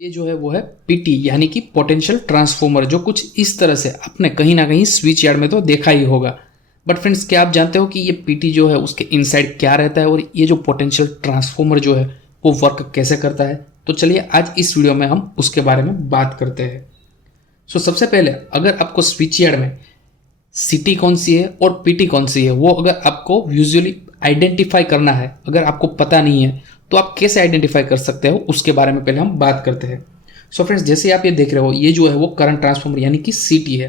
ये जो है वो है पीटी यानी कि पोटेंशियल ट्रांसफॉर्मर, जो कुछ इस तरह से आपने कहीं ना कहीं स्विच यार्ड में तो देखा ही होगा। बट फ्रेंड्स, क्या आप जानते हो कि ये पीटी जो है उसके इनसाइड क्या रहता है और ये जो पोटेंशियल ट्रांसफॉर्मर जो है वो वर्क कैसे करता है? तो चलिए आज इस वीडियो में हम उसके बारे में बात करते हैं। सबसे पहले अगर आपको स्विच यार्ड में सिटी कौन सी है और पीटी कौन सी है वो अगर आपको यूजुअली आइडेंटिफाई करना है, अगर आपको पता नहीं है तो आप कैसे आइडेंटिफाई कर सकते हो उसके बारे में पहले हम बात करते हैं। फ्रेंड्स, जैसे आप ये देख रहे हो, ये जो है वो करंट ट्रांसफॉर्मर यानी कि सीटी है।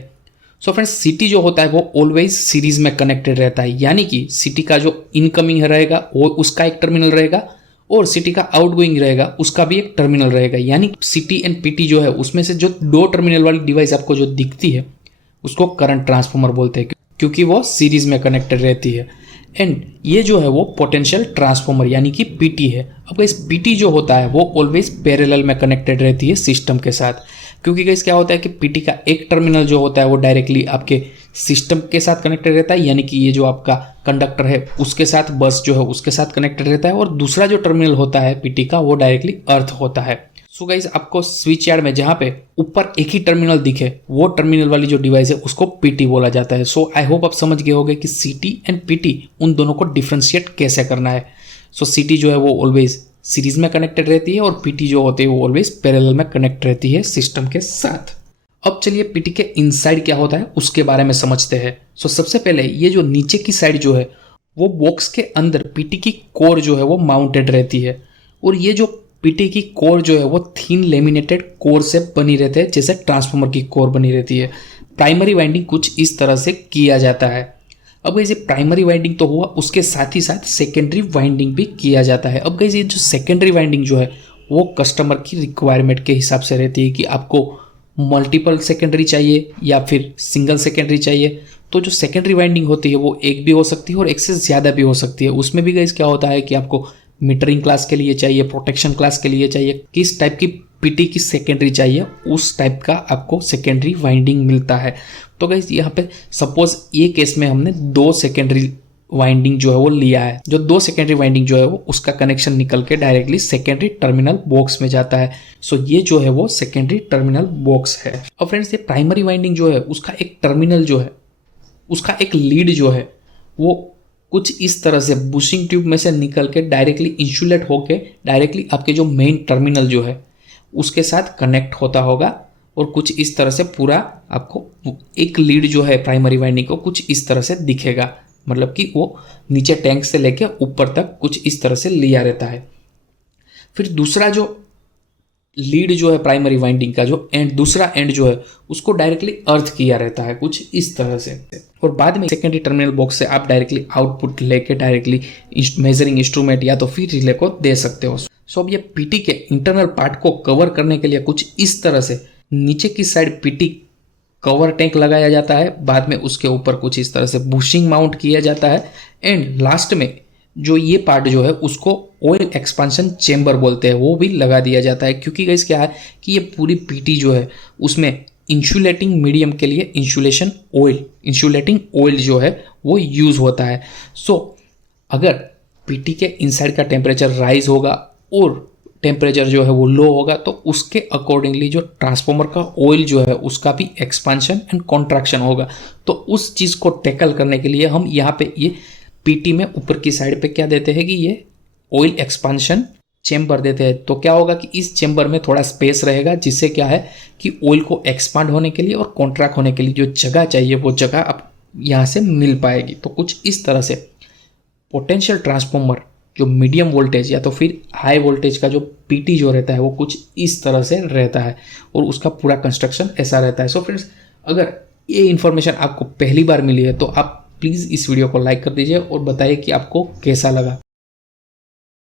फ्रेंड्स, सीटी जो होता है वो ऑलवेज सीरीज में कनेक्टेड रहता है, यानी कि सीटी का जो इनकमिंग रहेगा वो उसका एक टर्मिनल रहेगा और सीटी का आउटगोइंग रहेगा उसका भी एक टर्मिनल रहेगा। यानी सीटी एंड पीटी जो है उसमें से जो दो टर्मिनल वाली डिवाइस आपको जो दिखती है उसको करंट ट्रांसफॉर्मर बोलते हैं, क्योंकि वो सीरीज में कनेक्टेड रहती है। एंड ये जो है वो पोटेंशियल ट्रांसफॉर्मर यानी कि पीटी है। अब इस पीटी जो होता है वो ऑलवेज पैरेलल में कनेक्टेड रहती है सिस्टम के साथ, क्योंकि गाइस क्या होता है कि पीटी का एक टर्मिनल जो होता है वो डायरेक्टली आपके सिस्टम के साथ कनेक्टेड रहता है, यानी कि ये जो आपका कंडक्टर है उसके साथ, बस जो है उसके साथ कनेक्टेड रहता है, और दूसरा जो टर्मिनल होता है पीटी का वो डायरेक्टली अर्थ होता है। गाइस, आपको स्विच यार्ड में जहां पे ऊपर एक ही टर्मिनल दिखे वो टर्मिनल वाली जो डिवाइस है उसको पीटी बोला जाता है। आई होप आप समझ गए होंगे कि सीटी एंड पीटी उन दोनों को डिफ्रेंशिएट कैसे करना है। सीटी जो है वो ऑलवेज सीरीज में कनेक्टेड रहती है और पीटी जो होती है वो ऑलवेज पैरेलल में कनेक्ट रहती है सिस्टम के साथ। अब चलिए पीटी के इनसाइड क्या होता है उसके बारे में समझते हैं। सबसे पहले ये जो नीचे की साइड जो है वो बॉक्स के अंदर पीटी की कोर जो है वो माउंटेड रहती है, और ये जो पीटी की कोर जो है वो थिन लेमिनेटेड कोर से बनी रहती है, जैसे ट्रांसफॉर्मर की कोर बनी रहती है। प्राइमरी वाइंडिंग कुछ इस तरह से किया जाता है। अब गाइस, ये प्राइमरी वाइंडिंग तो हुआ, उसके साथ ही साथ सेकेंडरी वाइंडिंग भी किया जाता है। अब गाइस, ये जो सेकेंडरी वाइंडिंग जो है वो कस्टमर की रिक्वायरमेंट के हिसाब से रहती है कि आपको मल्टीपल सेकेंडरी चाहिए या फिर सिंगल सेकेंडरी चाहिए। तो जो सेकेंडरी वाइंडिंग होती है वो एक भी हो सकती है और एक से ज़्यादा भी हो सकती है। उसमें भी गाइस क्या होता है कि आपको मीटरिंग क्लास के लिए चाहिए, प्रोटेक्शन क्लास के लिए चाहिए, किस टाइप की पीटी की सेकेंडरी चाहिए उस टाइप का आपको सेकेंडरी वाइंडिंग मिलता है। तो गाइस, यहाँ पे सपोज ये केस में हमने दो सेकेंडरी वाइंडिंग जो है वो लिया है। जो दो सेकेंडरी वाइंडिंग जो है वो उसका कनेक्शन निकल के डायरेक्टली सेकेंडरी टर्मिनल बॉक्स में जाता है। ये जो है वो सेकेंडरी टर्मिनल बॉक्स है। और फ्रेंड्स, ये प्राइमरी वाइंडिंग जो है उसका एक टर्मिनल जो है, उसका एक लीड जो है वो कुछ इस तरह से बुशिंग ट्यूब में से निकल के डायरेक्टली इंसुलेट होके डायरेक्टली आपके जो मेन टर्मिनल जो है उसके साथ कनेक्ट होता होगा, और कुछ इस तरह से पूरा आपको एक लीड जो है प्राइमरी वाइंडिंग को कुछ इस तरह से दिखेगा। मतलब कि वो नीचे टैंक से लेके ऊपर तक कुछ इस तरह से लिया रहता है। फिर दूसरा जो लीड जो है प्राइमरी वाइंडिंग का जो एंड, दूसरा एंड जो है उसको डायरेक्टली अर्थ किया रहता है कुछ इस तरह से, और बाद में सेकेंडरी टर्मिनल बॉक्स से आप डायरेक्टली आउटपुट लेके डायरेक्टली मेजरिंग इंस्ट्रूमेंट या तो फिर रिले को दे सकते हो। अब ये पीटी के इंटरनल पार्ट को कवर करने के लिए कुछ इस तरह से नीचे की साइड पीटी कवर टैंक लगाया जाता है, बाद में उसके ऊपर कुछ इस तरह से बुशिंग माउंट किया जाता है, एंड लास्ट में जो ये पार्ट जो है उसको ऑयल एक्सपांशन चेंबर बोलते हैं वो भी लगा दिया जाता है। क्योंकि गाइस क्या है कि ये पूरी पीटी जो है उसमें इंसुलेटिंग मीडियम के लिए इंसुलेटिंग ऑयल जो है वो यूज होता है। अगर पीटी के इनसाइड का टेम्परेचर राइज होगा और टेम्परेचर जो है वो लो होगा तो उसके अकॉर्डिंगली जो ट्रांसफॉर्मर का ऑयल जो है उसका भी एक्सपांशन एंड कॉन्ट्रैक्शन होगा। तो उस चीज़ को टैकल करने के लिए हम यहाँ पे ये पीटी में ऊपर की साइड पे क्या देते हैं कि ये ऑयल एक्सपांशन चेंबर देते हैं। तो क्या होगा कि इस चेंबर में थोड़ा स्पेस रहेगा, जिससे क्या है कि ऑयल को एक्सपांड होने के लिए और कॉन्ट्रैक्ट होने के लिए जो जगह चाहिए वो जगह अब यहाँ से मिल पाएगी। तो कुछ इस तरह से पोटेंशियल ट्रांसफॉर्मर जो मीडियम वोल्टेज या तो फिर हाई वोल्टेज का जो पीटी जो रहता है वो कुछ इस तरह से रहता है, और उसका पूरा कंस्ट्रक्शन ऐसा रहता है। फ्रेंड्स, अगर ये इन्फॉर्मेशन आपको पहली बार मिली है तो आप प्लीज़ इस वीडियो को लाइक कर दीजिए और बताइए कि आपको कैसा लगा।